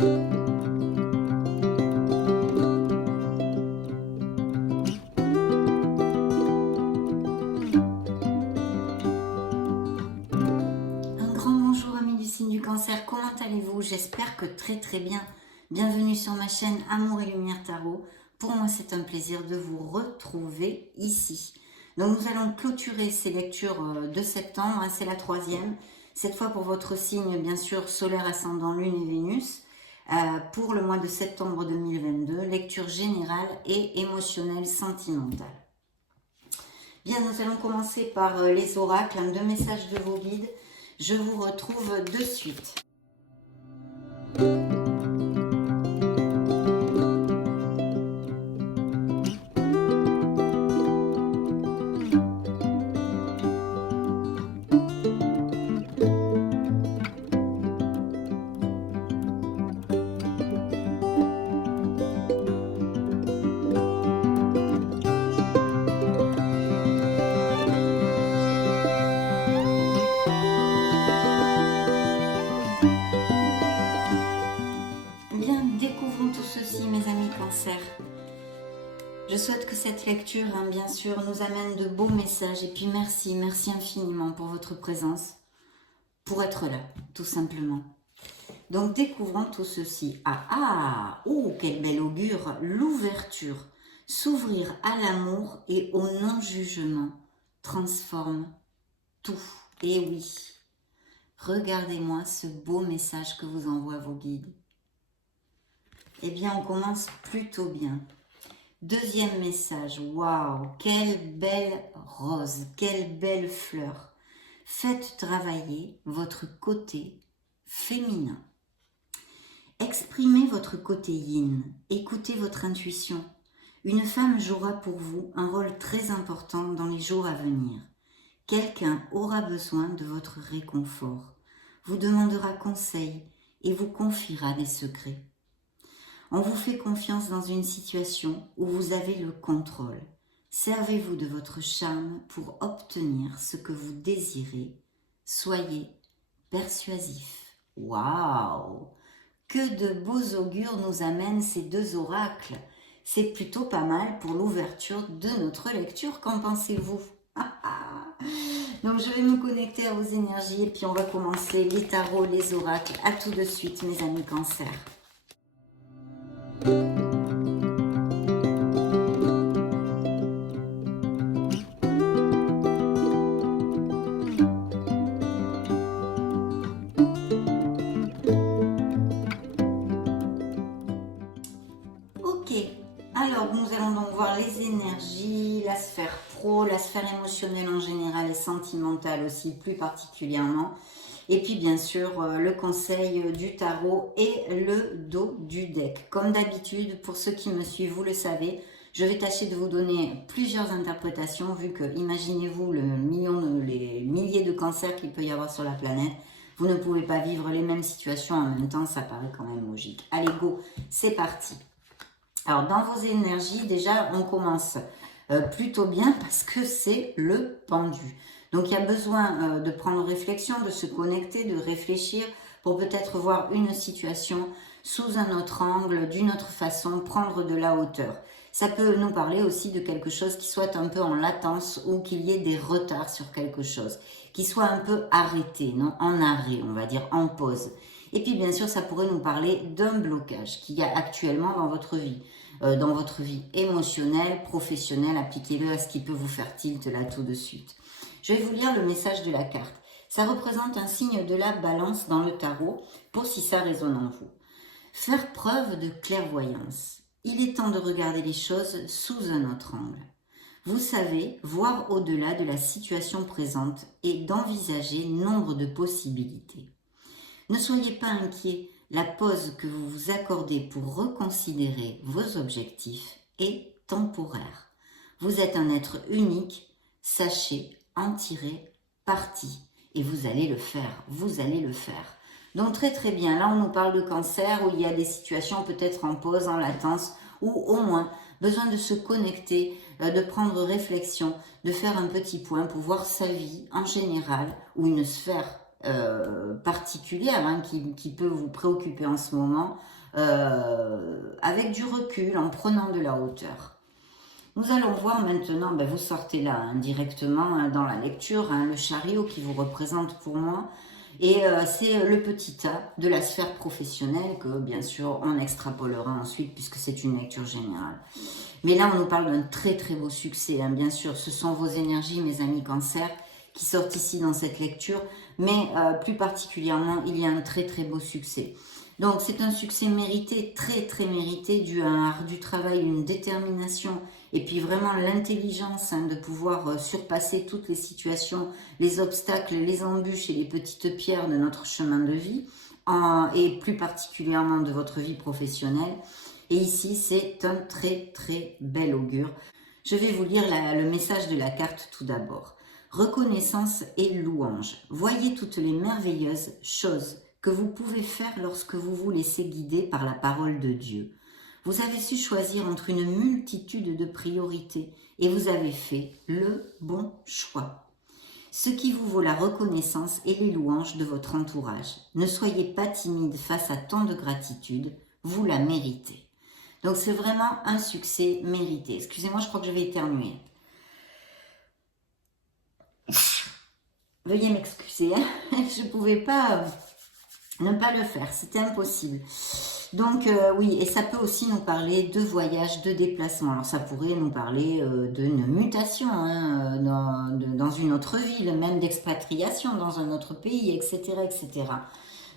Un grand bonjour amis du signe du cancer, comment allez-vous? J'espère que très bien. Bienvenue sur ma chaîne Amour et Lumière Tarot. Pour moi c'est un plaisir de vous retrouver ici. Donc nous allons clôturer ces lectures de septembre, c'est la troisième. Cette fois pour votre signe bien sûr solaire, ascendant, lune et Vénus. Pour le mois de septembre 2022, lecture générale et émotionnelle sentimentale. Bien, nous allons commencer par les oracles, deux messages de vos guides. Je vous retrouve de suite. Je souhaite que cette lecture, bien sûr, nous amène de beaux messages. Et puis merci infiniment pour votre présence, pour être là, tout simplement. Donc découvrons tout ceci. Oh, quel bel augure, l'ouverture, s'ouvrir à l'amour et au non-jugement, transforme tout. Et oui, regardez-moi ce beau message que vous envoient vos guides. Eh bien, on commence plutôt bien. Deuxième message, waouh, quelle belle rose, quelle belle fleur. Faites travailler votre côté féminin. Exprimez votre côté yin, écoutez votre intuition. Une femme jouera pour vous un rôle très important dans les jours à venir. Quelqu'un aura besoin de votre réconfort, vous demandera conseil et vous confiera des secrets. On vous fait confiance dans une situation où vous avez le contrôle. Servez-vous de votre charme pour obtenir ce que vous désirez. Soyez persuasif. Waouh! Que de beaux augures nous amènent ces deux oracles. C'est plutôt pas mal pour l'ouverture de notre lecture. Qu'en pensez-vous? Donc je vais me connecter à vos énergies et puis on va commencer les tarots, les oracles. À tout de suite mes amis Cancer. Ok, alors nous allons donc voir les énergies, la sphère pro, la sphère émotionnelle en général et sentimentale aussi plus particulièrement. Et puis bien sûr le conseil du tarot et le dos du deck. Comme d'habitude, pour ceux qui me suivent, vous le savez, je vais tâcher de vous donner plusieurs interprétations vu que, imaginez-vous les milliers de cancers qu'il peut y avoir sur la planète. Vous ne pouvez pas vivre les mêmes situations en même temps, ça paraît quand même logique. Allez go, c'est parti. Alors dans vos énergies, déjà on commence plutôt bien parce que c'est le pendu. Donc il y a besoin de prendre réflexion, de se connecter, de réfléchir pour peut-être voir une situation sous un autre angle, d'une autre façon, prendre de la hauteur. Ça peut nous parler aussi de quelque chose qui soit un peu en latence ou qu'il y ait des retards sur quelque chose, qui soit un peu arrêté, non, en arrêt, on va dire, en pause. Et puis bien sûr, ça pourrait nous parler d'un blocage qu'il y a actuellement dans votre vie émotionnelle, professionnelle. Appliquez-le à ce qui peut vous faire tilt là tout de suite. Je vais vous lire le message de la carte. Ça représente un signe de la balance dans le tarot, pour si ça résonne en vous. Faire preuve de clairvoyance. Il est temps de regarder les choses sous un autre angle. Vous savez voir au-delà de la situation présente et d'envisager nombre de possibilités. Ne soyez pas inquiets, la pause que vous vous accordez pour reconsidérer vos objectifs est temporaire. Vous êtes un être unique, sachez en tirer parti et vous allez le faire, Donc très bien, là on nous parle de cancer où il y a des situations peut-être en pause, en latence ou au moins besoin de se connecter, de prendre réflexion, de faire un petit point pour voir sa vie en général ou une sphère particulière hein, qui peut vous préoccuper en ce moment, avec du recul, en prenant de la hauteur. Nous allons voir maintenant, vous sortez là hein, directement hein, dans la lecture, hein, le chariot qui vous représente pour moi. Et c'est le petit A de la sphère professionnelle que bien sûr on extrapolera ensuite puisque c'est une lecture générale. Mais là on nous parle d'un très très beau succès, hein, bien sûr ce sont vos énergies mes amis Cancer qui sortent ici dans cette lecture, mais plus particulièrement il y a un très très beau succès. Donc c'est un succès mérité, très très mérité, dû à un ardu travail, une détermination et puis vraiment l'intelligence hein, de pouvoir surpasser toutes les situations, les obstacles, les embûches et les petites pierres de notre chemin de vie et plus particulièrement de votre vie professionnelle. Et ici c'est un très très bel augure. Je vais vous lire le message de la carte tout d'abord. Reconnaissance et louange. Voyez toutes les merveilleuses choses que vous pouvez faire lorsque vous vous laissez guider par la parole de Dieu. Vous avez su choisir entre une multitude de priorités et vous avez fait le bon choix. Ce qui vous vaut la reconnaissance et les louanges de votre entourage. Ne soyez pas timide face à tant de gratitude, vous la méritez. Donc c'est vraiment un succès mérité. Excusez-moi, je crois que je vais éternuer. Veuillez m'excuser, hein. Je ne pouvais pas ne pas le faire, c'était impossible. Donc oui, et ça peut aussi nous parler de voyage, de déplacement. Alors ça pourrait nous parler d'une mutation hein, dans une autre ville, même d'expatriation dans un autre pays, etc., etc.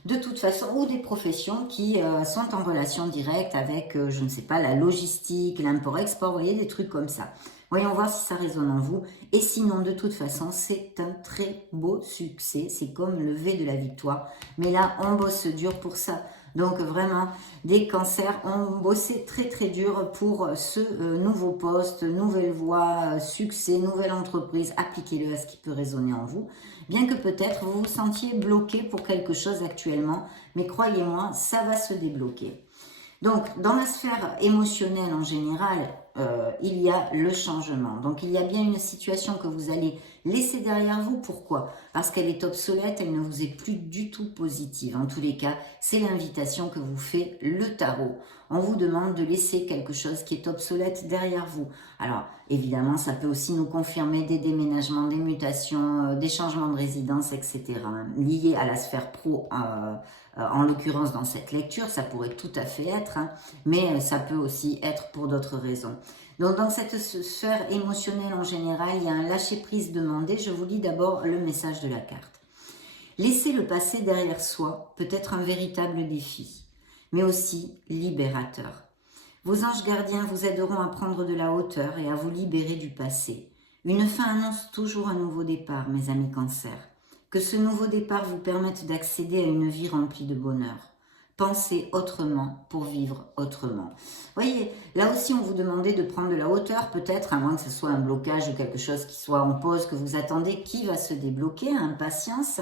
De toute façon, ou des professions qui sont en relation directe avec, je ne sais pas, la logistique, l'import-export, vous voyez, des trucs comme ça. Voyons voir si ça résonne en vous. Et sinon, de toute façon, c'est un très beau succès. C'est comme le V de la victoire. Mais là, on bosse dur pour ça. Donc vraiment, des cancers ont bossé très très dur pour ce nouveau poste, nouvelle voie, succès, nouvelle entreprise. Appliquez-le à ce qui peut résonner en vous. Bien que peut-être vous vous sentiez bloqué pour quelque chose actuellement. Mais croyez-moi, ça va se débloquer. Donc, dans la sphère émotionnelle en général, il y a le changement. Donc, il y a bien une situation que vous allez laisser derrière vous. Pourquoi? Parce qu'elle est obsolète, elle ne vous est plus du tout positive. En tous les cas, c'est l'invitation que vous fait le tarot. On vous demande de laisser quelque chose qui est obsolète derrière vous. Alors, évidemment, ça peut aussi nous confirmer des déménagements, des mutations, des changements de résidence, etc. liés à la sphère pro en l'occurrence dans cette lecture, ça pourrait tout à fait être, hein, mais ça peut aussi être pour d'autres raisons. Donc dans cette sphère émotionnelle en général, il y a un lâcher-prise demandé. Je vous lis d'abord le message de la carte. Laisser le passé derrière soi peut être un véritable défi, mais aussi libérateur. Vos anges gardiens vous aideront à prendre de la hauteur et à vous libérer du passé. Une fin annonce toujours un nouveau départ, mes amis cancers. Que ce nouveau départ vous permette d'accéder à une vie remplie de bonheur. Pensez autrement pour vivre autrement. Voyez, là aussi on vous demandait de prendre de la hauteur, peut-être, à moins que ce soit un blocage ou quelque chose qui soit en pause, que vous attendez, qui va se débloquer, impatience.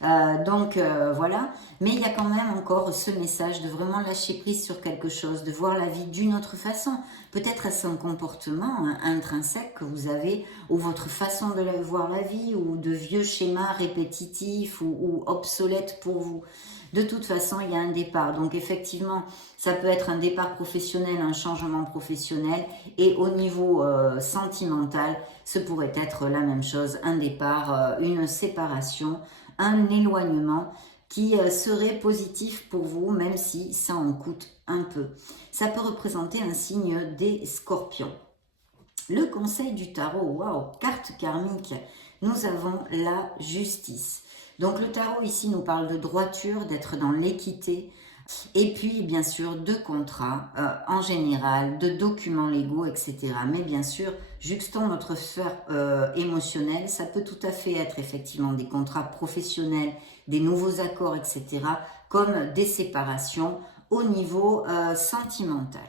Voilà, mais il y a quand même encore ce message de vraiment lâcher prise sur quelque chose, de voir la vie d'une autre façon. Peut-être est-ce un comportement intrinsèque que vous avez, ou votre façon de voir la vie, ou de vieux schémas répétitifs ou obsolètes pour vous. De toute façon, il y a un départ. Donc effectivement, ça peut être un départ professionnel, un changement professionnel. Et au niveau sentimental, ce pourrait être la même chose, un départ, une séparation, un éloignement qui serait positif pour vous, même si ça en coûte un peu. Ça peut représenter un signe des scorpions. Le conseil du tarot, waouh, carte karmique, nous avons la justice. Donc le tarot ici nous parle de droiture, d'être dans l'équité, et puis bien sûr de contrats en général, de documents légaux, etc. Mais bien sûr, juxtons notre sphère émotionnelle, ça peut tout à fait être effectivement des contrats professionnels, des nouveaux accords, etc. comme des séparations au niveau sentimental.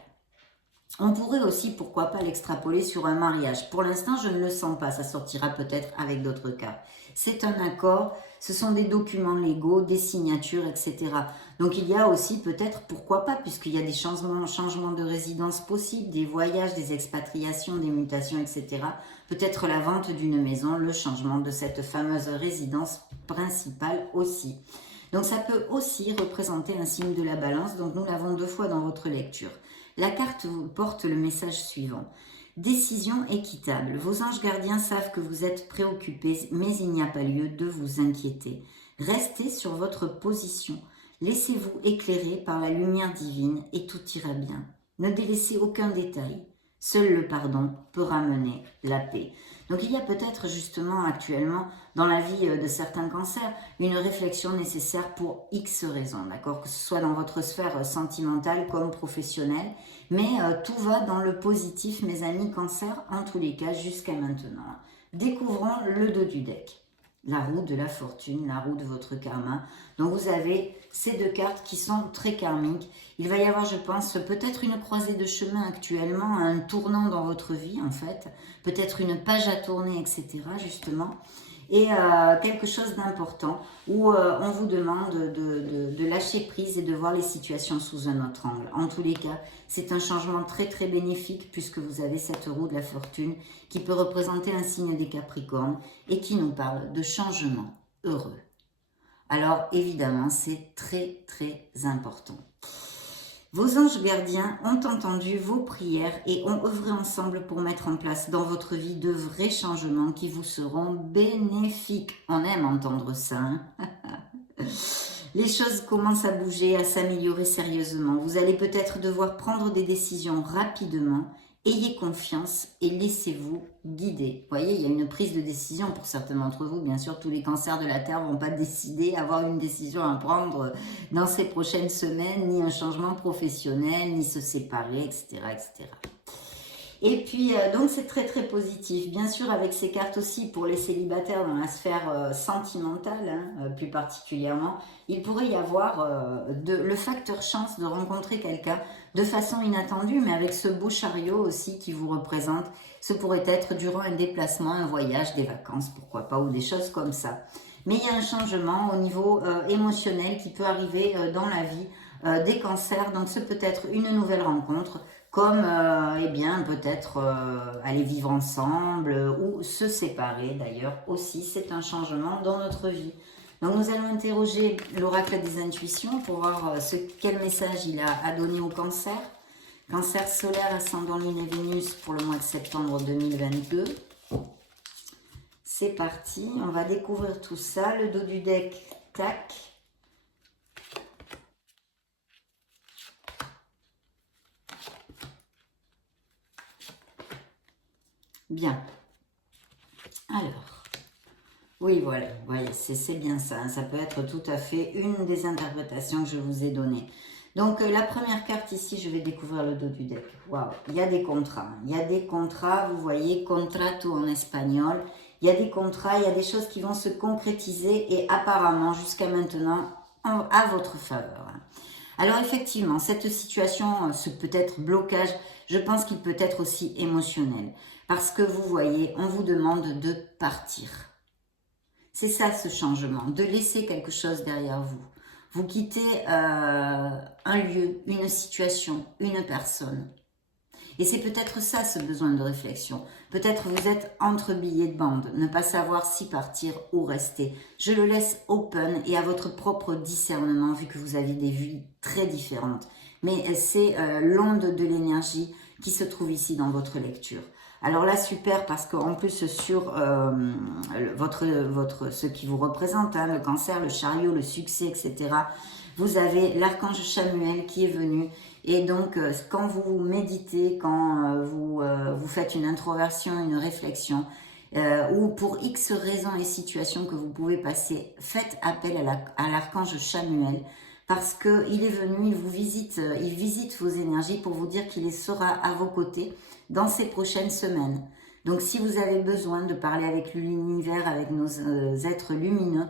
On pourrait aussi, pourquoi pas, l'extrapoler sur un mariage. Pour l'instant, je ne le sens pas. Ça sortira peut-être avec d'autres cas. C'est un accord, ce sont des documents légaux, des signatures, etc. Donc, il y a aussi peut-être, pourquoi pas, puisqu'il y a des changements de résidence possibles, des voyages, des expatriations, des mutations, etc. Peut-être la vente d'une maison, le changement de cette fameuse résidence principal aussi. Donc ça peut aussi représenter un signe de la balance, donc nous l'avons 2 fois dans votre lecture. La carte porte le message suivant. Décision équitable. Vos anges gardiens savent que vous êtes préoccupés, mais il n'y a pas lieu de vous inquiéter. Restez sur votre position. Laissez-vous éclairer par la lumière divine et tout ira bien. Ne délaissez aucun détail. Seul le pardon peut ramener la paix. Donc il y a peut-être justement actuellement dans la vie de certains cancers une réflexion nécessaire pour X raisons, d'accord, que ce soit dans votre sphère sentimentale comme professionnelle, mais tout va dans le positif, mes amis cancers, en tous les cas jusqu'à maintenant. Découvrons le dos du deck. La roue de la fortune, la roue de votre karma. Donc vous avez ces 2 cartes qui sont très karmiques. Il va y avoir, je pense, peut-être une croisée de chemin actuellement, un tournant dans votre vie en fait, peut-être une page à tourner, etc. justement, et quelque chose d'important où on vous demande de lâcher prise et de voir les situations sous un autre angle. En tous les cas, c'est un changement très très bénéfique puisque vous avez cette roue de la fortune qui peut représenter un signe des Capricornes et qui nous parle de changement heureux. Alors évidemment, c'est très très important. Vos anges gardiens ont entendu vos prières et ont œuvré ensemble pour mettre en place dans votre vie de vrais changements qui vous seront bénéfiques. On aime entendre ça, hein. Les choses commencent à bouger, à s'améliorer sérieusement. Vous allez peut-être devoir prendre des décisions rapidement. Ayez confiance et laissez-vous guider. Vous voyez, il y a une prise de décision pour certains d'entre vous. Bien sûr, tous les cancers de la Terre ne vont pas décider, avoir une décision à prendre dans ces prochaines semaines, ni un changement professionnel, ni se séparer, etc. etc. Et puis, donc c'est très très positif. Bien sûr, avec ces cartes aussi, pour les célibataires dans la sphère sentimentale, hein, plus particulièrement, il pourrait y avoir le facteur chance de rencontrer quelqu'un de façon inattendue, mais avec ce beau chariot aussi qui vous représente. Ce pourrait être durant un déplacement, un voyage, des vacances, pourquoi pas, ou des choses comme ça. Mais il y a un changement au niveau émotionnel qui peut arriver dans la vie des cancers. Donc, ce peut être une nouvelle rencontre, comme eh bien peut-être aller vivre ensemble ou se séparer d'ailleurs aussi, c'est un changement dans notre vie. Donc nous allons interroger l'oracle des intuitions pour voir quel message il a à donner au cancer. Cancer solaire, ascendant Lune et Vénus pour le mois de septembre 2022. C'est parti, on va découvrir tout ça, le dos du deck, tac. Bien. Alors, oui, voilà, voyez, c'est bien ça. Hein, ça peut être tout à fait une des interprétations que je vous ai données. Donc, la première carte ici, je vais découvrir le dos du deck. Waouh, il y a des contrats. Il y a des contrats, vous voyez, contrato en espagnol. Il y a des contrats, il y a des choses qui vont se concrétiser et apparemment, jusqu'à maintenant, à votre faveur. Alors effectivement, cette situation, ce peut-être blocage, je pense qu'il peut être aussi émotionnel. Parce que vous voyez, on vous demande de partir. C'est ça ce changement, de laisser quelque chose derrière vous. Vous quittez un lieu, une situation, une personne. Et c'est peut-être ça ce besoin de réflexion. Peut-être vous êtes entre billets de bande, ne pas savoir si partir ou rester. Je le laisse open et à votre propre discernement vu que vous avez des vies très différentes. Mais c'est l'onde de l'énergie qui se trouve ici dans votre lecture. Alors là, super, parce qu'en plus, sur ce qui vous représente, hein, le cancer, le chariot, le succès, etc., vous avez l'archange Chamuel qui est venu. Et donc, quand vous méditez, quand vous faites une introversion, une réflexion, ou pour X raisons et situations que vous pouvez passer, faites appel à l'archange Chamuel, parce qu'il est venu, il visite vos énergies pour vous dire qu'il sera à vos côtés dans ces prochaines semaines. Donc, si vous avez besoin de parler avec l'univers, avec nos êtres lumineux,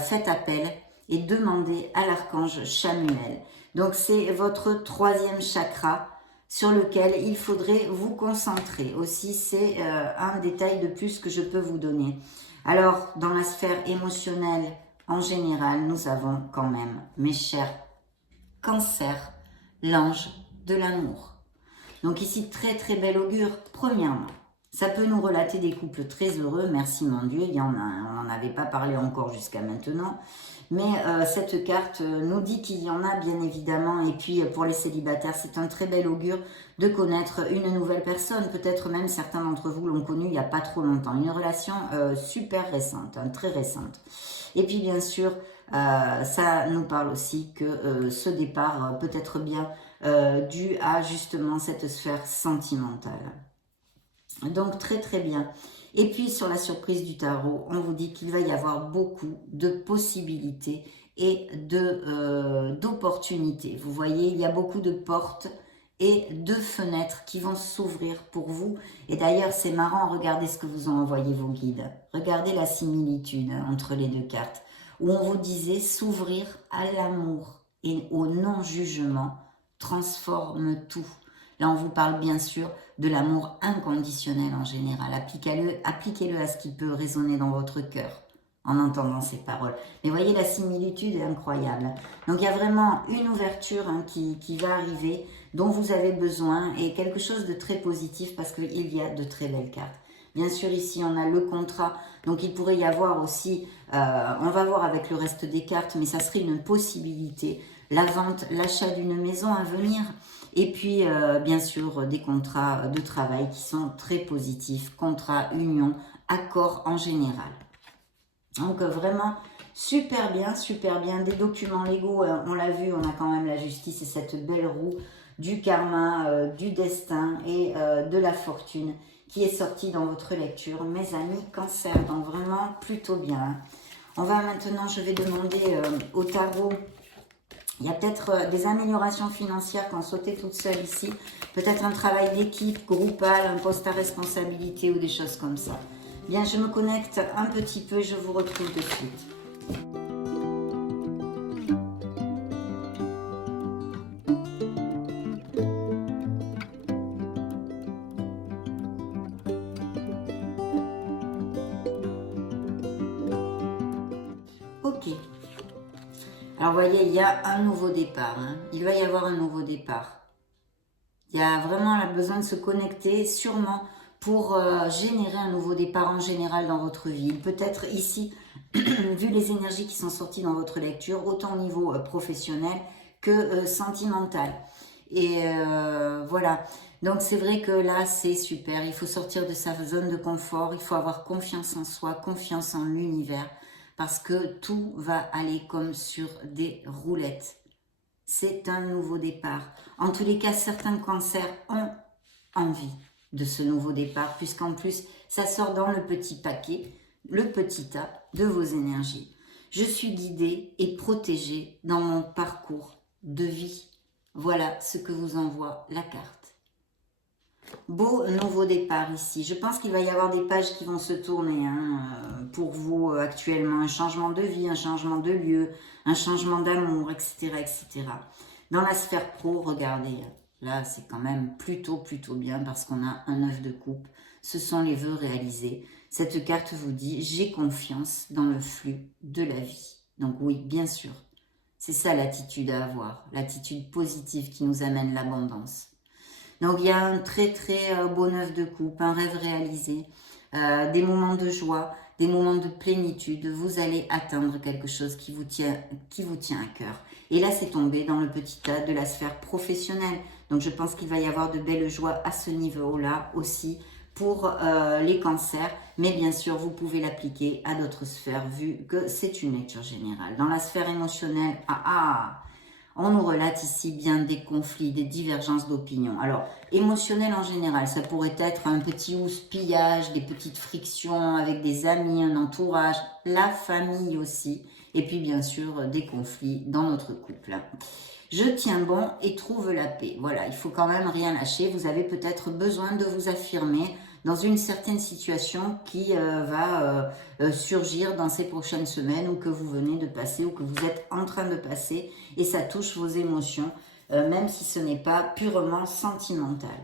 faites appel et demandez à l'archange Chamuel. Donc, c'est votre 3e chakra sur lequel il faudrait vous concentrer. Aussi, c'est un détail de plus que je peux vous donner. Alors, dans la sphère émotionnelle, en général, nous avons quand même, mes chers cancers, l'ange de l'amour. Donc ici, très très bel augure, premièrement. Ça peut nous relater des couples très heureux, merci mon Dieu, il y en a, on n'en avait pas parlé encore jusqu'à maintenant. Mais cette carte nous dit qu'il y en a bien évidemment. Et puis pour les célibataires, c'est un très bel augure de connaître une nouvelle personne. Peut-être même certains d'entre vous l'ont connue il n'y a pas trop longtemps. Une relation super récente, hein, très récente. Et puis bien sûr, ça nous parle aussi que ce départ peut être bien dû à justement cette sphère sentimentale. Donc très très bien. Et puis sur la surprise du tarot, on vous dit qu'il va y avoir beaucoup de possibilités et d'opportunités. Vous voyez, il y a beaucoup de portes et de fenêtres qui vont s'ouvrir pour vous. Et d'ailleurs, c'est marrant, regardez ce que vous ont envoyé vos guides. Regardez la similitude entre les deux cartes, où on vous disait s'ouvrir à l'amour et au non-jugement transforme tout. Là, on vous parle bien sûr de l'amour inconditionnel en général. Appliquez-le à ce qui peut résonner dans votre cœur en entendant ces paroles. Mais voyez, la similitude est incroyable. Donc, il y a vraiment une ouverture qui va arriver, dont vous avez besoin, et quelque chose de très positif parce qu'il y a de très belles cartes. Bien sûr, ici, on a le contrat. Donc, il pourrait y avoir aussi, on va voir avec le reste des cartes, mais ça serait une possibilité. La vente, l'achat d'une maison à venir. Et puis, bien sûr, des contrats de travail qui sont très positifs. Contrats, unions, accords en général. Donc, vraiment, super bien, super bien. Des documents légaux, on l'a vu, on a quand même la justice et cette belle roue du karma, du destin et de la fortune qui est sortie dans votre lecture. Mes amis, cancer, donc vraiment plutôt bien. On va maintenant, je vais demander au tarot. Il y a peut-être des améliorations financières qui ont sauté toutes seules ici. Peut-être un travail d'équipe, groupal, un poste à responsabilité ou des choses comme ça. Bien, je me connecte un petit peu, je vous retrouve de suite. Ok. Alors, vous voyez, il y a un nouveau départ. Hein. Il va y avoir un nouveau départ. Il y a vraiment besoin de se connecter, sûrement, pour générer un nouveau départ en général dans votre vie. Peut-être ici, vu les énergies qui sont sorties dans votre lecture, autant au niveau professionnel que sentimental. Et voilà. Donc c'est vrai que là, c'est super. Il faut sortir de sa zone de confort. Il faut avoir confiance en soi, confiance en l'univers. Parce que tout va aller comme sur des roulettes. C'est un nouveau départ. En tous les cas, certains cancers ont envie de ce nouveau départ, puisqu'en plus, ça sort dans le petit paquet, le petit tas de vos énergies. Je suis guidée et protégée dans mon parcours de vie. Voilà ce que vous envoie la carte. Beau nouveau départ ici. Je pense qu'il va y avoir des pages qui vont se tourner pour vous actuellement. Un changement de vie, un changement de lieu, un changement d'amour, etc., etc. Dans la sphère pro, regardez, là c'est quand même plutôt bien parce qu'on a un 9 de coupe. Ce sont les vœux réalisés. Cette carte vous dit, j'ai confiance dans le flux de la vie. Donc oui, bien sûr, c'est ça l'attitude à avoir, l'attitude positive qui nous amène l'abondance. Donc il y a un très beau 9 de coupe, un rêve réalisé, des moments de joie, des moments de plénitude. Vous allez atteindre quelque chose qui vous tient à cœur. Et là, c'est tombé dans le petit tas de la sphère professionnelle. Donc je pense qu'il va y avoir de belles joies à ce niveau-là aussi pour les cancers. Mais bien sûr, vous pouvez l'appliquer à d'autres sphères vu que c'est une lecture générale. Dans la sphère émotionnelle, on nous relate ici bien des conflits, des divergences d'opinion. Alors, émotionnel en général, ça pourrait être un petit houspillage, des petites frictions avec des amis, un entourage, la famille aussi, et puis bien sûr des conflits dans notre couple. Je tiens bon et trouve la paix. Voilà, il faut quand même rien lâcher. Vous avez peut-être besoin de vous affirmer dans une certaine situation qui va surgir dans ces prochaines semaines ou que vous venez de passer ou que vous êtes en train de passer et ça touche vos émotions, même si ce n'est pas purement sentimental.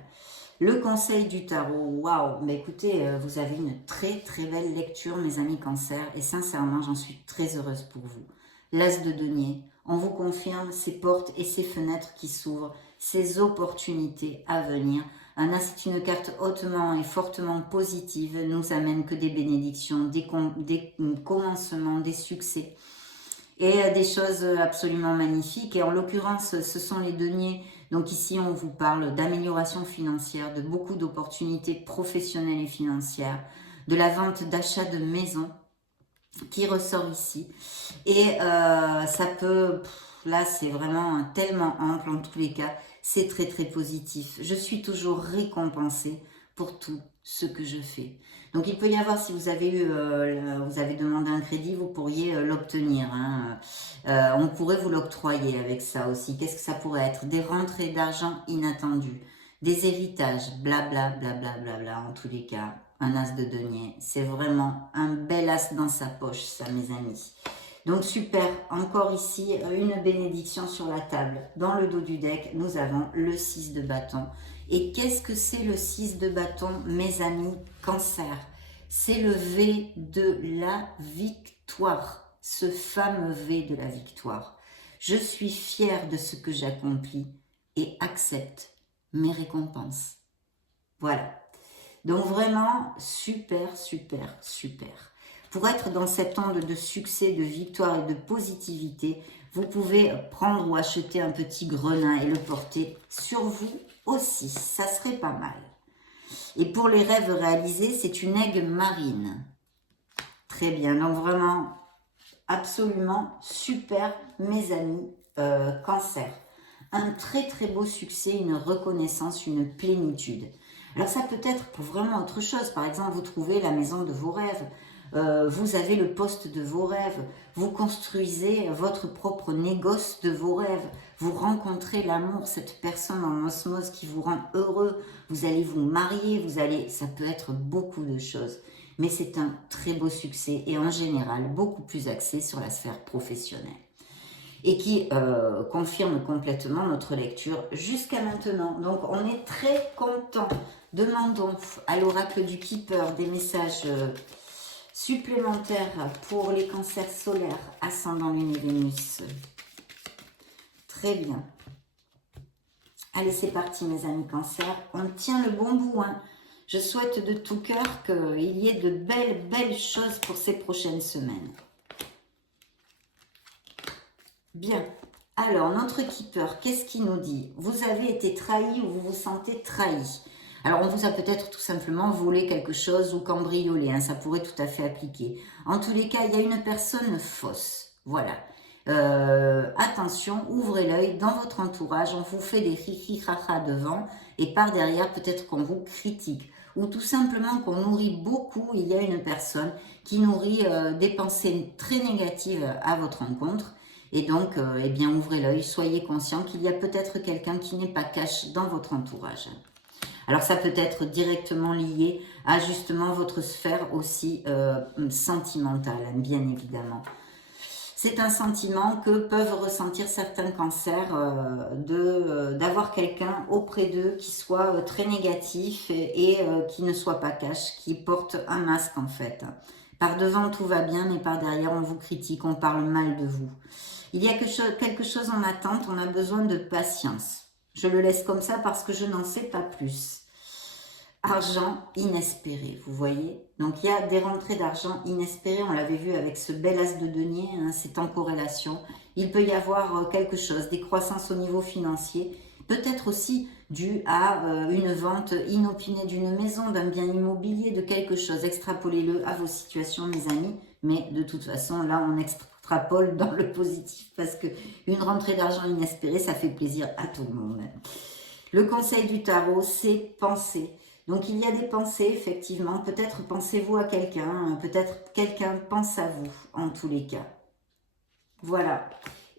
Le conseil du tarot, waouh, mais écoutez, vous avez une très belle lecture, mes amis cancer, et sincèrement, j'en suis très heureuse pour vous. L'As de denier, on vous confirme ces portes et ces fenêtres qui s'ouvrent, ces opportunités à venir. C'est une carte hautement et fortement positive, nous amène que des bénédictions, des commencements, des succès et des choses absolument magnifiques. Et en l'occurrence, ce sont les deniers. Donc ici, on vous parle d'amélioration financière, de beaucoup d'opportunités professionnelles et financières, de la vente d'achat de maisons qui ressort ici. Et ça peut... Là, c'est vraiment tellement ample en tous les cas. C'est très très positif. Je suis toujours récompensée pour tout ce que je fais. Donc il peut y avoir, si vous avez eu, vous avez demandé un crédit, vous pourriez l'obtenir. Hein. On pourrait vous l'octroyer avec ça aussi. Qu'est-ce que ça pourrait être? Des rentrées d'argent inattendues, des héritages, blabla, blabla, blabla, en tous les cas. Un as de denier, c'est vraiment un bel as dans sa poche, ça, mes amis. Donc super, encore ici, une bénédiction sur la table. Dans le dos du deck, nous avons le 6 de bâton. Et qu'est-ce que c'est le 6 de bâton, mes amis? Cancer. C'est le V de la victoire, ce fameux V de la victoire. Je suis fière de ce que j'accomplis et accepte mes récompenses. Voilà. Donc vraiment, super, super, super. Pour être dans cette onde de succès, de victoire et de positivité, vous pouvez prendre ou acheter un petit grenat et le porter sur vous aussi. Ça serait pas mal. Et pour les rêves réalisés, c'est une aigle marine. Très bien. Donc vraiment, absolument super, mes amis, cancer. Un très très beau succès, une reconnaissance, une plénitude. Alors ça peut être pour vraiment autre chose. Par exemple, vous trouvez la maison de vos rêves. Vous avez le poste de vos rêves, vous construisez votre propre négoce de vos rêves, vous rencontrez l'amour, cette personne en osmose qui vous rend heureux, vous allez vous marier, ça peut être beaucoup de choses. Mais c'est un très beau succès et en général beaucoup plus axé sur la sphère professionnelle. Et qui confirme complètement notre lecture jusqu'à maintenant. Donc on est très content. Demandons à l'oracle du Keeper des messages supplémentaires pour les cancers solaires, ascendant Lune et Vénus. Très bien. Allez, c'est parti mes amis cancers. On tient le bon bout. Hein. Je souhaite de tout cœur qu'il y ait de belles, belles choses pour ces prochaines semaines. Bien. Alors, notre Keeper, qu'est-ce qu'il nous dit? Vous avez été trahi ou vous vous sentez trahi. Alors, on vous a peut-être tout simplement volé quelque chose ou cambriolé. Hein, ça pourrait tout à fait appliquer. En tous les cas, il y a une personne fausse. Voilà. Attention, ouvrez l'œil. Dans votre entourage, on vous fait des hi-hi-ha-ha devant. Et par derrière, peut-être qu'on vous critique. Ou tout simplement qu'on nourrit beaucoup. Il y a une personne qui nourrit des pensées très négatives à votre encontre. Et donc, eh bien, ouvrez l'œil. Soyez conscient qu'il y a peut-être quelqu'un qui n'est pas cash dans votre entourage. Alors ça peut être directement lié à justement votre sphère aussi sentimentale, bien évidemment. C'est un sentiment que peuvent ressentir certains cancers d'avoir quelqu'un auprès d'eux qui soit très négatif et qui ne soit pas cash, qui porte un masque en fait. Par devant tout va bien, mais par derrière on vous critique, on parle mal de vous. Il y a quelque chose en attente, on a besoin de patience. Je le laisse comme ça parce que je n'en sais pas plus. Argent inespéré, vous voyez. Donc il y a des rentrées d'argent inespérées, on l'avait vu avec ce bel as de denier, hein, c'est en corrélation. Il peut y avoir quelque chose, des croissances au niveau financier, peut-être aussi dû à une vente inopinée d'une maison, d'un bien immobilier, de quelque chose. Extrapolez-le à vos situations, mes amis, mais de toute façon, là, on extrapole dans le positif parce que une rentrée d'argent inespérée, ça fait plaisir à tout le monde. Le conseil du tarot, c'est penser. Donc, il y a des pensées, effectivement. Peut-être pensez-vous à quelqu'un. Peut-être quelqu'un pense à vous, en tous les cas. Voilà.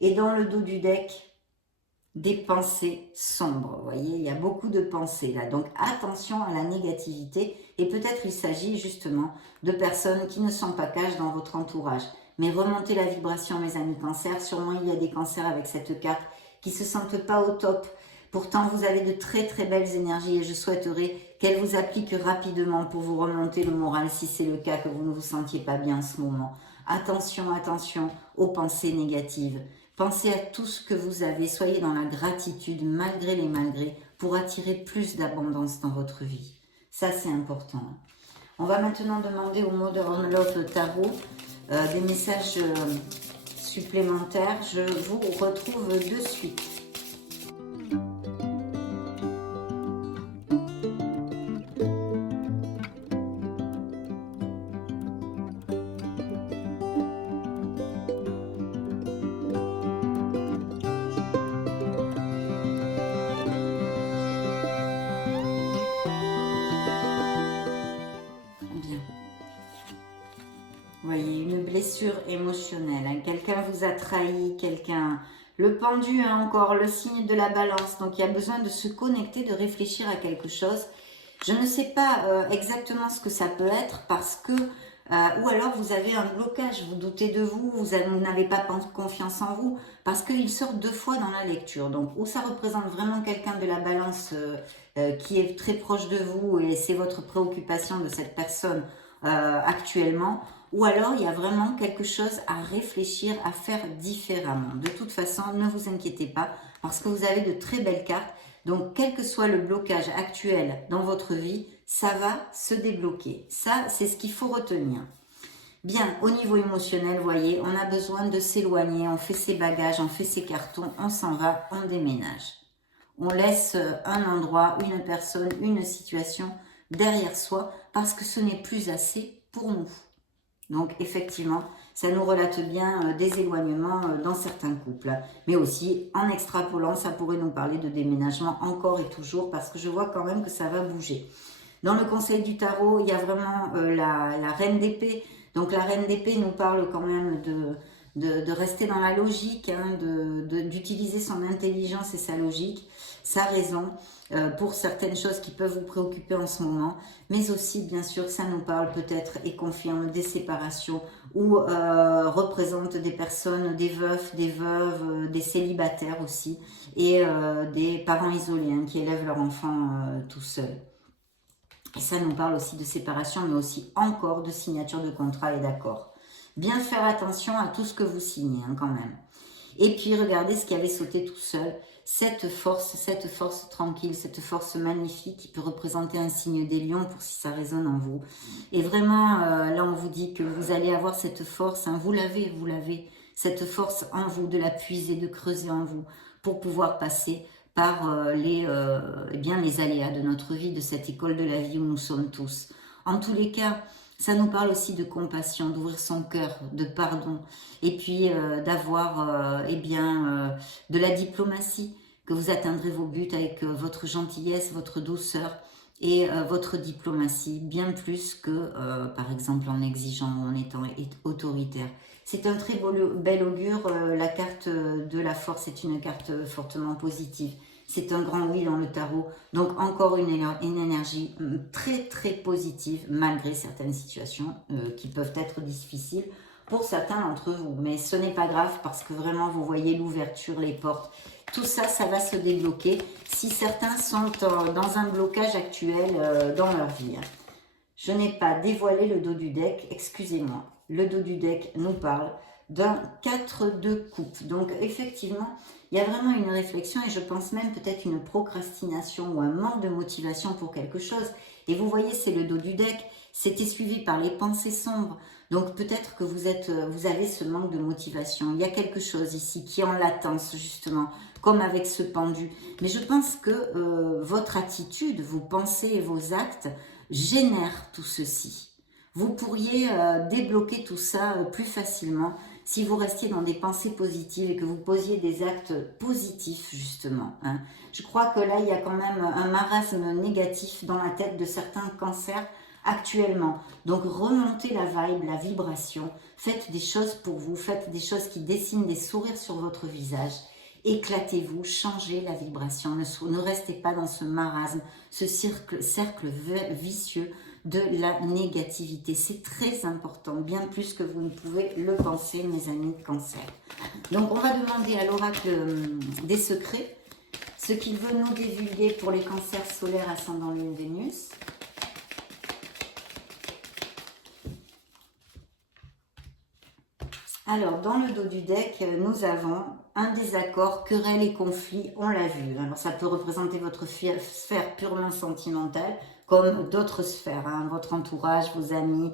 Et dans le dos du deck, des pensées sombres. Vous voyez, il y a beaucoup de pensées là. Donc, attention à la négativité. Et peut-être il s'agit justement de personnes qui ne sont pas cash dans votre entourage. Mais remontez la vibration, mes amis cancers. Sûrement, il y a des cancers avec cette carte qui ne se sentent pas au top. Pourtant, vous avez de très très belles énergies et je souhaiterais qu'elles vous appliquent rapidement pour vous remonter le moral si c'est le cas que vous ne vous sentiez pas bien en ce moment. Attention, attention aux pensées négatives. Pensez à tout ce que vous avez. Soyez dans la gratitude, malgré les malgrés, pour attirer plus d'abondance dans votre vie. Ça, c'est important. On va maintenant demander au Modern Love Tarot des messages supplémentaires. Je vous retrouve de suite. Vous voyez, une blessure émotionnelle. Hein. Quelqu'un vous a trahi, quelqu'un... Le pendu, hein, encore, le signe de la balance. Donc, il y a besoin de se connecter, de réfléchir à quelque chose. Je ne sais pas exactement ce que ça peut être parce que... ou alors, vous avez un blocage, vous doutez de vous, vous n'avez pas confiance en vous. Parce qu'il sort 2 fois dans la lecture. Donc, ou ça représente vraiment quelqu'un de la balance qui est très proche de vous et c'est votre préoccupation de cette personne actuellement. Ou alors, il y a vraiment quelque chose à réfléchir, à faire différemment. De toute façon, ne vous inquiétez pas, parce que vous avez de très belles cartes. Donc, quel que soit le blocage actuel dans votre vie, ça va se débloquer. Ça, c'est ce qu'il faut retenir. Bien, au niveau émotionnel, vous voyez, on a besoin de s'éloigner. On fait ses bagages, on fait ses cartons, on s'en va, on déménage. On laisse un endroit, une personne, une situation derrière soi, parce que ce n'est plus assez pour nous. Donc, effectivement, ça nous relate bien des éloignements dans certains couples. Mais aussi, en extrapolant, ça pourrait nous parler de déménagement encore et toujours, parce que je vois quand même que ça va bouger. Dans le conseil du tarot, il y a vraiment la reine d'épée. Donc, la reine d'épée nous parle quand même de rester dans la logique, hein, d'utiliser son intelligence et sa logique, sa raison, pour certaines choses qui peuvent vous préoccuper en ce moment, mais aussi bien sûr ça nous parle peut-être et confirme des séparations ou représente des personnes, des veufs, des veuves, des célibataires aussi et des parents isolés hein, qui élèvent leur enfant tout seuls. Et ça nous parle aussi de séparation mais aussi encore de signature de contrat et d'accord. Bien faire attention à tout ce que vous signez hein, quand même. Et puis regardez ce qui avait sauté tout seul, cette force tranquille, cette force magnifique qui peut représenter un signe des lions pour si ça résonne en vous. Et vraiment, là on vous dit que vous allez avoir cette force, hein, vous l'avez, cette force en vous, de la puiser, de creuser en vous pour pouvoir passer par les aléas de notre vie, de cette école de la vie où nous sommes tous. En tous les cas, ça nous parle aussi de compassion, d'ouvrir son cœur, de pardon, et puis d'avoir de la diplomatie, que vous atteindrez vos buts avec votre gentillesse, votre douceur et votre diplomatie, bien plus que par exemple en exigeant ou en étant autoritaire. C'est un très bel augure, la carte de la force est une carte fortement positive. C'est un grand oui dans le tarot. Donc encore une énergie très très positive malgré certaines situations qui peuvent être difficiles pour certains d'entre vous. Mais ce n'est pas grave parce que vraiment vous voyez l'ouverture, les portes. Tout ça, ça va se débloquer si certains sont dans un blocage actuel dans leur vie. Je n'ai pas dévoilé le dos du deck, excusez-moi. Le dos du deck nous parle d'un 4 de coupe. Donc effectivement, il y a vraiment une réflexion et je pense même peut-être une procrastination ou un manque de motivation pour quelque chose. Et vous voyez, c'est le dos du deck, c'était suivi par les pensées sombres. Donc peut-être que vous avez ce manque de motivation. Il y a quelque chose ici qui est en latence justement, comme avec ce pendu. Mais je pense que votre attitude, vos pensées et vos actes génèrent tout ceci. Vous pourriez débloquer tout ça plus facilement si vous restiez dans des pensées positives et que vous posiez des actes positifs, justement. Hein. Je crois que là, il y a quand même un marasme négatif dans la tête de certains cancers actuellement. Donc, remontez la vibe, la vibration. Faites des choses pour vous. Faites des choses qui dessinent des sourires sur votre visage. Éclatez-vous, changez la vibration. Ne restez pas dans ce marasme, ce cercle vicieux de la négativité. C'est très important, bien plus que vous ne pouvez le penser, mes amis cancer. Donc, on va demander à l'oracle des secrets ce qu'il veut nous divulguer pour les cancers solaires ascendant lune Vénus. Alors, dans le dos du deck, nous avons un désaccord, querelle et conflit, on l'a vu. Alors, ça peut représenter votre sphère purement sentimentale, comme d'autres sphères, hein, votre entourage, vos amis,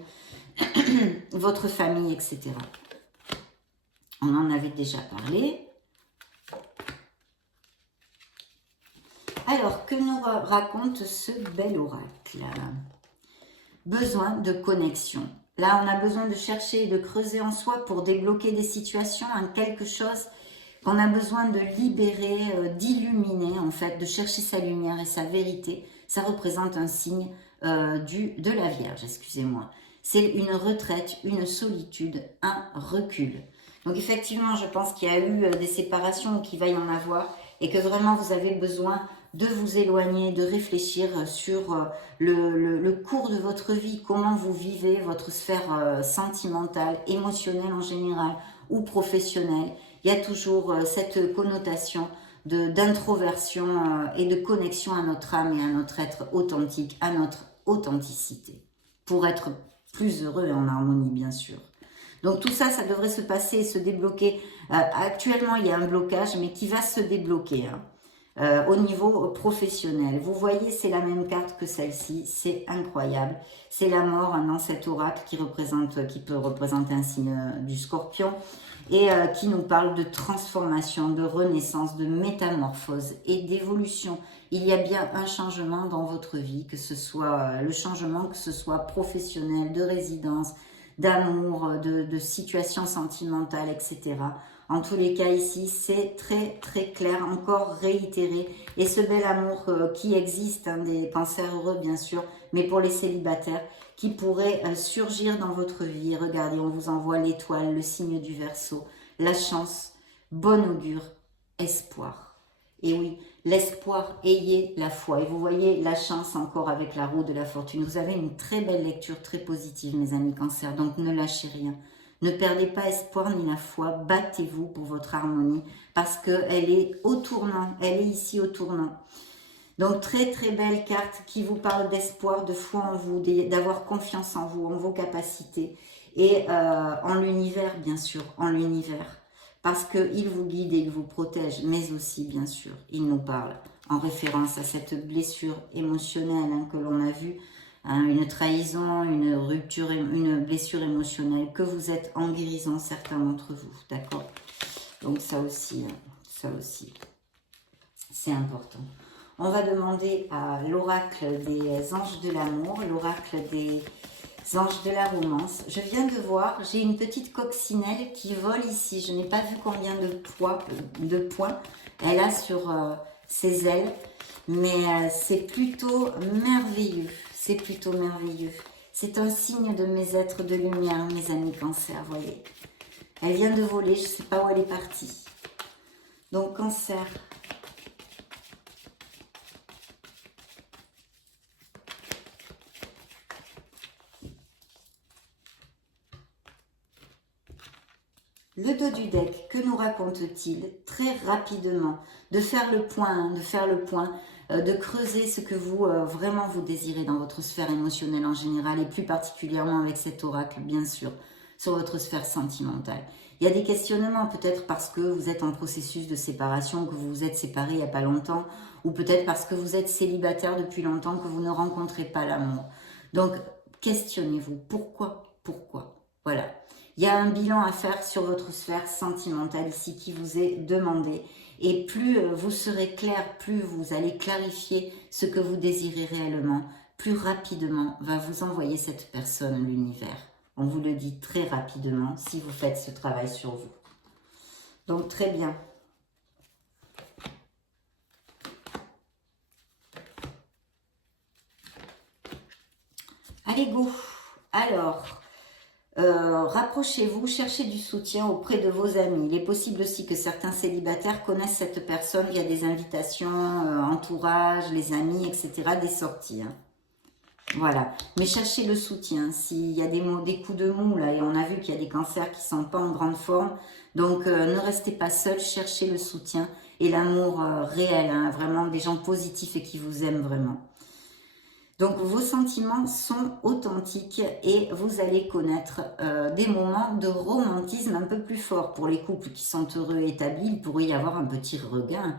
votre famille, etc. On en avait déjà parlé. Alors, que nous raconte ce bel oracle? Besoin de connexion. Là, on a besoin de chercher et de creuser en soi pour débloquer des situations, hein, quelque chose qu'on a besoin de libérer, d'illuminer, en fait, de chercher sa lumière et sa vérité. Ça représente un signe de la Vierge, excusez-moi. C'est une retraite, une solitude, un recul. Donc effectivement, je pense qu'il y a eu des séparations ou qu'il va y en avoir et que vraiment vous avez besoin de vous éloigner, de réfléchir sur le cours de votre vie, comment vous vivez votre sphère sentimentale, émotionnelle en général ou professionnelle. Il y a toujours cette connotation d'introversion et de connexion à notre âme et à notre être authentique, à notre authenticité, pour être plus heureux et en harmonie, bien sûr. Donc tout ça, ça devrait se passer et se débloquer. Actuellement, il y a un blocage, mais qui va se débloquer au niveau professionnel. Vous voyez, c'est la même carte que celle-ci, c'est incroyable. C'est la mort dans cet oracle qui peut représenter un signe du Scorpion et qui nous parle de transformation, de renaissance, de métamorphose et d'évolution. Il y a bien un changement dans votre vie, que ce soit le changement, que ce soit professionnel, de résidence, d'amour, de situation sentimentale, etc. En tous les cas ici, c'est très très clair, encore réitéré. Et ce bel amour qui existe, hein, des cancers heureux bien sûr, mais pour les célibataires, qui pourrait surgir dans votre vie. Regardez, on vous envoie l'étoile, le signe du Verseau, la chance, bon augure, espoir. Et oui, l'espoir, ayez la foi. Et vous voyez la chance encore avec la roue de la fortune. Vous avez une très belle lecture, très positive, mes amis cancers. Donc ne lâchez rien. Ne perdez pas espoir ni la foi. Battez-vous pour votre harmonie parce qu'elle est au tournant. Elle est ici au tournant. Donc très très belle carte qui vous parle d'espoir, de foi en vous, d'avoir confiance en vous, en vos capacités et en l'univers, bien sûr, en l'univers. Parce qu'il vous guide et il vous protège, mais aussi, bien sûr, il nous parle en référence à cette blessure émotionnelle hein, que l'on a vue, hein, une trahison, une rupture, une blessure émotionnelle, que vous êtes en guérison, certains d'entre vous, d'accord? Donc ça aussi, c'est important. On va demander à l'oracle des anges de l'amour, l'oracle des anges de la romance. Je viens de voir, j'ai une petite coccinelle qui vole ici. Je n'ai pas vu combien de points elle a sur ses ailes, mais c'est plutôt merveilleux. C'est plutôt merveilleux. C'est un signe de mes êtres de lumière, mes amis cancers, voyez. Elle vient de voler, je ne sais pas où elle est partie. Donc cancer. Le dos du deck, que nous raconte-t-il? Très rapidement, de faire le point, de creuser ce que vous, vraiment vous désirez dans votre sphère émotionnelle en général et plus particulièrement avec cet oracle, bien sûr, sur votre sphère sentimentale. Il y a des questionnements, peut-être parce que vous êtes en processus de séparation, que vous vous êtes séparés il n'y a pas longtemps, ou peut-être parce que vous êtes célibataire depuis longtemps, que vous ne rencontrez pas l'amour. Donc, questionnez-vous. Pourquoi? Voilà. Il y a un bilan à faire sur votre sphère sentimentale ici qui vous est demandé. Et plus vous serez clair, plus vous allez clarifier ce que vous désirez réellement, plus rapidement va vous envoyer cette personne l'univers. On vous le dit très rapidement si vous faites ce travail sur vous. Donc très bien. Allez, go. Alors... rapprochez-vous, cherchez du soutien auprès de vos amis. Il est possible aussi que certains célibataires connaissent cette personne via des invitations, entourage, les amis, etc., des sorties. Hein. Voilà. Mais cherchez le soutien. S'il y a des coups de mou, là, et on a vu qu'il y a des cancers qui ne sont pas en grande forme, donc ne restez pas seul, cherchez le soutien et l'amour réel, hein, vraiment des gens positifs et qui vous aiment vraiment. Donc vos sentiments sont authentiques et vous allez connaître des moments de romantisme un peu plus forts. Pour les couples qui sont heureux et établis, il pourrait y avoir un petit regain.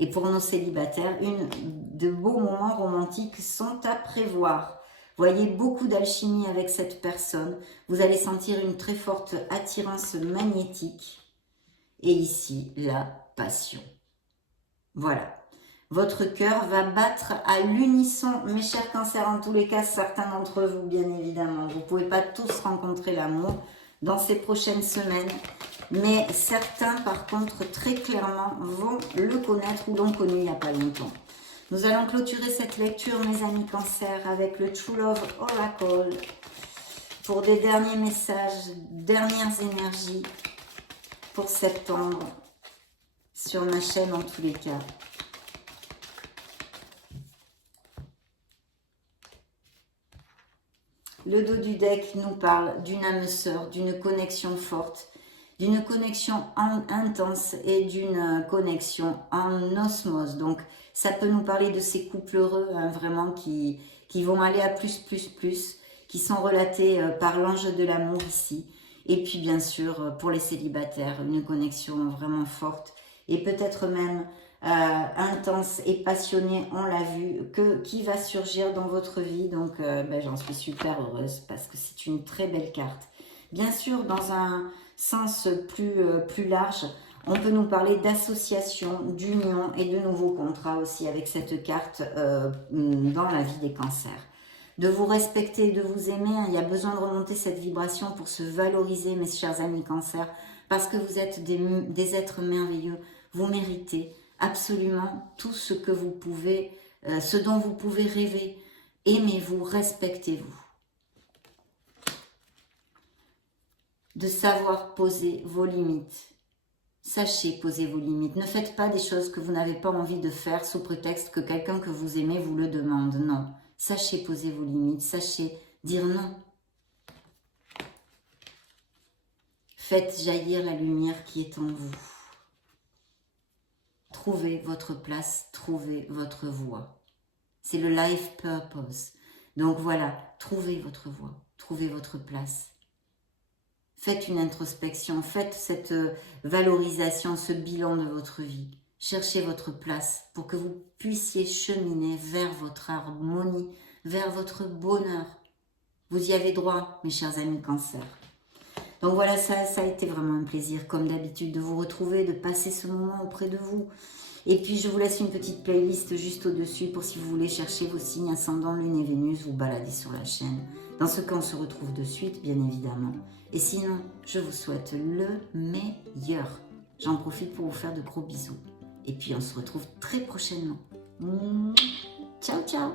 Et pour nos célibataires, de beaux moments romantiques sont à prévoir. Voyez beaucoup d'alchimie avec cette personne. Vous allez sentir une très forte attirance magnétique. Et ici, la passion. Voilà. Votre cœur va battre à l'unisson, mes chers cancers, en tous les cas, certains d'entre vous, bien évidemment. Vous ne pouvez pas tous rencontrer l'amour dans ces prochaines semaines, mais certains, par contre, très clairement, vont le connaître ou l'ont connu il n'y a pas longtemps. Nous allons clôturer cette lecture, mes amis cancers, avec le True Love Oracle, pour des derniers messages, dernières énergies pour septembre, sur ma chaîne en tous les cas. Le dos du deck nous parle d'une âme sœur, d'une connexion forte, d'une connexion intense et d'une connexion en osmose. Donc, ça peut nous parler de ces couples heureux, hein, vraiment, qui vont aller à plus, qui sont relatés par l'ange de l'amour ici. Et puis, bien sûr, pour les célibataires, une connexion vraiment forte et peut-être même intense et passionnée, on l'a vu, qui va surgir dans votre vie. Donc j'en suis super heureuse parce que c'est une très belle carte. Bien sûr, dans un sens plus large, on peut nous parler d'association, d'union et de nouveaux contrats aussi avec cette carte dans la vie des cancers. De vous respecter, de vous aimer, hein. Il y a besoin de remonter cette vibration pour se valoriser, mes chers amis cancers, parce que vous êtes des êtres merveilleux. Vous méritez absolument tout ce que vous pouvez, ce dont vous pouvez rêver. Aimez-vous, respectez-vous. De savoir poser vos limites. Sachez poser vos limites. Ne faites pas des choses que vous n'avez pas envie de faire sous prétexte que quelqu'un que vous aimez vous le demande. Non. Sachez poser vos limites. Sachez dire non. Faites jaillir la lumière qui est en vous. Trouvez votre place, trouvez votre voie. C'est le life purpose. Donc voilà, trouvez votre voie, trouvez votre place. Faites une introspection, faites cette valorisation, ce bilan de votre vie. Cherchez votre place pour que vous puissiez cheminer vers votre harmonie, vers votre bonheur. Vous y avez droit, mes chers amis cancers. Donc voilà, ça a été vraiment un plaisir, comme d'habitude, de vous retrouver, de passer ce moment auprès de vous. Et puis, je vous laisse une petite playlist juste au-dessus pour si vous voulez chercher vos signes ascendant, Lune et Vénus, vous balader sur la chaîne. Dans ce cas, on se retrouve de suite, bien évidemment. Et sinon, je vous souhaite le meilleur. J'en profite pour vous faire de gros bisous. Et puis, on se retrouve très prochainement. Ciao, ciao!